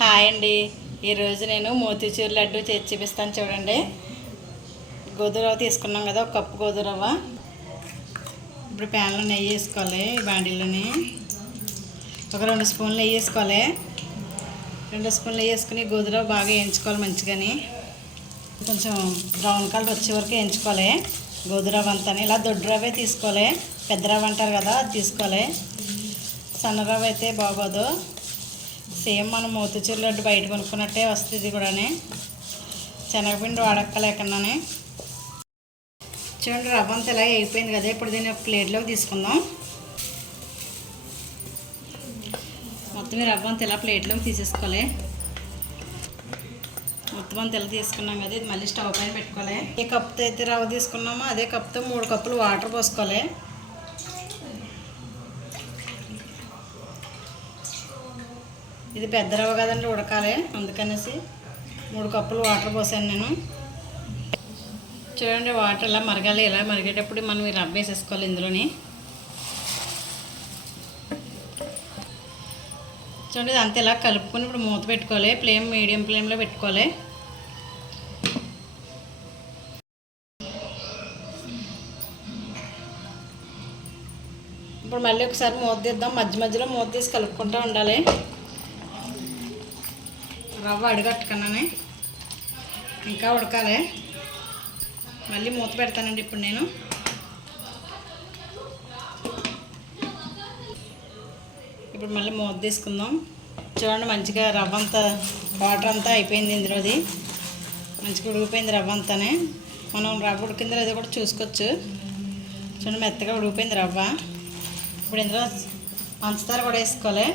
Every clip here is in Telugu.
హాయ్ అండి. ఈరోజు నేను మోతీచూర్ లడ్డు చేసి చూపిస్తాను చూడండి. గోధుమ రవ్వ తీసుకున్నాం కదా, ఒక కప్పు గోధుమ రవ్వ. ఇప్పుడు ప్యాన్లో నెయ్యి వేసుకోవాలి. బాండీలోని ఒక 2 స్పూన్లు నెయ్యి వేసుకోవాలి. 2 స్పూన్లు నెయ్యి వేసుకుని గోధుమ రవ్వ బాగా వేయించుకోవాలి మంచిగాని. కొంచెం బ్రౌన్ కలర్ వచ్చే వరకు వేయించుకోవాలి గోధుమ రవ్వ అంతా. ఇలా దొడ్డు రవ్వే తీసుకోవాలి, పెద్ద రవ్వ అంటారు కదా అది తీసుకోవాలి. సన్న రవ్వ అయితే బాగోదు. సేమ్ మనం మోతీచూర్ లడ్డు బయట కొనుక్కున్నట్టే వస్తుంది కూడా. శనగపిండి వాడక్కలేకన్నానే. చూడండి రవ్వ అంతా ఇలా అయిపోయింది కదా. ఇప్పుడు దీన్ని ఒక ప్లేట్లోకి తీసుకుందాం. మొత్తం ఈ రవ్వ అంతా ఇలా ప్లేట్లోకి తీసేసుకోవాలి. మొత్తం అంతా ఇలా తీసుకున్నాం కదా, ఇది మళ్ళీ స్టవ్ పైన పెట్టుకోవాలి. ఏ కప్తో అయితే రవ్వ తీసుకున్నామో అదే కప్తో 3 కప్పులు వాటర్ పోసుకోవాలి. ఇది పెద్ద రవ్వ కదండి, ఉడకాలి, అందుకనేసి 3 కప్పులు వాటర్ పోసాను నేను. చూడండి వాటర్ ఇలా మరగాలి. ఇలా మరిగేటప్పుడు మనం ఈ రవ్వ వేసేసుకోవాలి ఇందులోని. చూడండి ఇది అంతా ఇలా కలుపుకొని ఇప్పుడు మూత పెట్టుకోవాలి. మీడియం ఫ్లేమ్లో పెట్టుకోవాలి. ఇప్పుడు మళ్ళీ ఒకసారి మూత తీద్దాం. మధ్యలో మూత తీసి కలుపుకుంటూ ఉండాలి. రవ్వ అడుగట్టుకున్నానే, ఇంకా ఉడకాలి. మళ్ళీ మూత పెడతానండి ఇప్పుడు నేను. ఇప్పుడు మళ్ళీ మూత తీసుకుందాం. చూడండి మంచిగా రవ్వ అంతా వాటర్ అంతా అయిపోయింది ఇందులోది. మంచిగా ఉడికిపోయింది రవ్వ అంతానే. మనం రవ్వ ఉడికిందో లేదో కూడా చూసుకోవచ్చు. చూడండి మెత్తగా ఉడికిపోయింది రవ్వ. ఇప్పుడు ఇందులో పంచదార కూడా వేసుకోవాలి.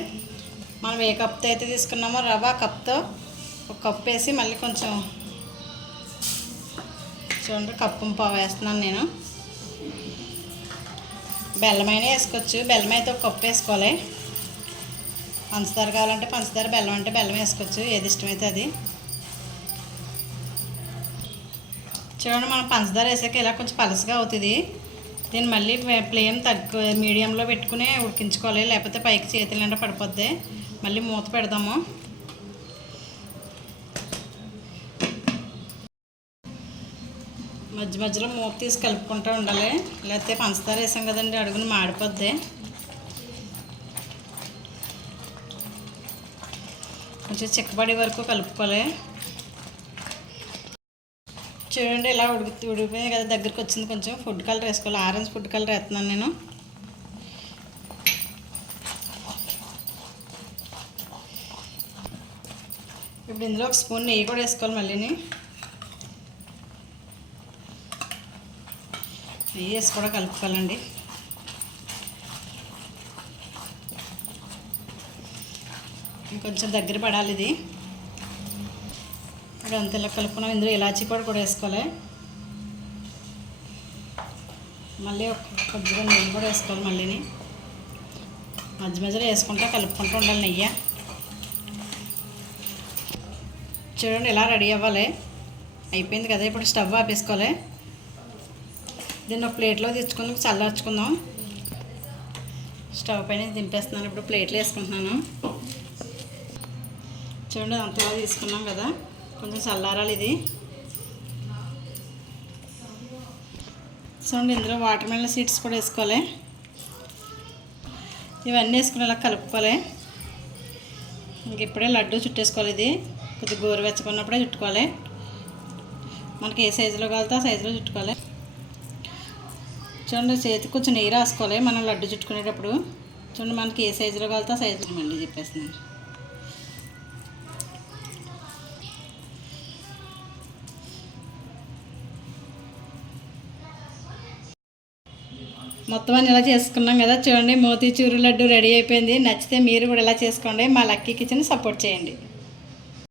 మనం ఏ కప్తో అయితే తీసుకున్నామో రవ్వ కప్తో ఒక కప్పు వేసి మళ్ళీ కొంచెం చూడండి కప్పు పావు వేస్తున్నాను నేను. బెల్లమైనా వేసుకోవచ్చు. బెల్లం అయితే ఒక కప్పు వేసుకోవాలి. పంచదార కావాలంటే పంచదార, బెల్లం అంటే బెల్లం వేసుకోవచ్చు, ఏది ఇష్టమైతే అది. చూడండి మనం పంచదార వేసాక ఇలా కొంచెం పలసగా అవుతుంది. దీన్ని మళ్ళీ ఫ్లేమ్ మీడియంలో పెట్టుకుని ఉడికించుకోవాలి, లేకపోతే పైకి చేతులు నిండా పడిపోద్ది. మళ్ళీ మూత పెడదాము. మధ్యలో మూత తీసి కలుపుకుంటూ ఉండాలి, లేకపోతే పంచదార వేసాం కదండి అడుగుని మాడిపోద్ది. కొంచెం చిక్కబడే వరకు కలుపుకోవాలి. చూడండి ఇలా ఉడికిపోయింది కదా, దగ్గరికి వచ్చింది. కొంచెం ఫుడ్ కలర్ వేసుకోవాలి. ఆరెంజ్ ఫుడ్ కలర్ వేస్తున్నాను నేను. ఇప్పుడు ఇందులో ఒక స్పూన్ నెయ్యి కూడా వేసుకోవాలి. మళ్ళీని నెయ్యి వేసి కూడా కలుపుకోవాలండి. ఇంకొంచెం దగ్గర పడాలి ఇది. ఇప్పుడు అంత ఇలా కలుపుకున్నాం. ఇందులో ఇలాచీ పొడి కూడా వేసుకోవాలి. మళ్ళీ కొద్దిగా నెయ్యి కూడా వేసుకోవాలి. మళ్ళీని మధ్యలో వేసుకుంటా కలుపుకుంటూ ఉండాలి నెయ్యి. చూడండి ఇలా రెడీ అవ్వాలి. అయిపోయింది కదా. ఇప్పుడు స్టవ్ ఆపేసుకోవాలి. దీన్ని ఒక ప్లేట్లో తెచ్చుకొని చల్లార్చుకుందాం. స్టవ్ పైన దింపేస్తున్నాను. ఇప్పుడు ప్లేట్లో వేసుకుంటున్నాను. చూడండి అంతలా తీసుకున్నాం కదా, కొంచెం చల్లారాలి ఇది. చూడండి ఇందులో వాటర్ మెలన్ సీడ్స్ కూడా వేసుకోవాలి. ఇవన్నీ వేసుకుని ఇలా కలుపుకోవాలి. ఇంక ఇప్పుడే లడ్డు చుట్టేసుకోవాలి. ఇది కొద్దిగా గోరువెచ్చకున్నప్పుడే చుట్టుకోవాలి. మనకి ఏ సైజులో కావాలితే ఆ సైజులో చుట్టుకోవాలి. చూడండి చేతికి కొంచెం నెయ్యి రాసుకోవాలి మనం లడ్డు చుట్టుకునేటప్పుడు. చూడండి మనకి ఏ సైజులో కావాలితే ఆ సైజులో మళ్ళీ చెప్పేస్తున్నాను. మొత్తం అన్ని ఇలా చేసుకున్నాం కదా. చూడండి మోతీచూర్ లడ్డు రెడీ అయిపోయింది. నచ్చితే మీరు కూడా ఇలా చేసుకోండి. మా లక్కీ కిచెన్ సపోర్ట్ చేయండి.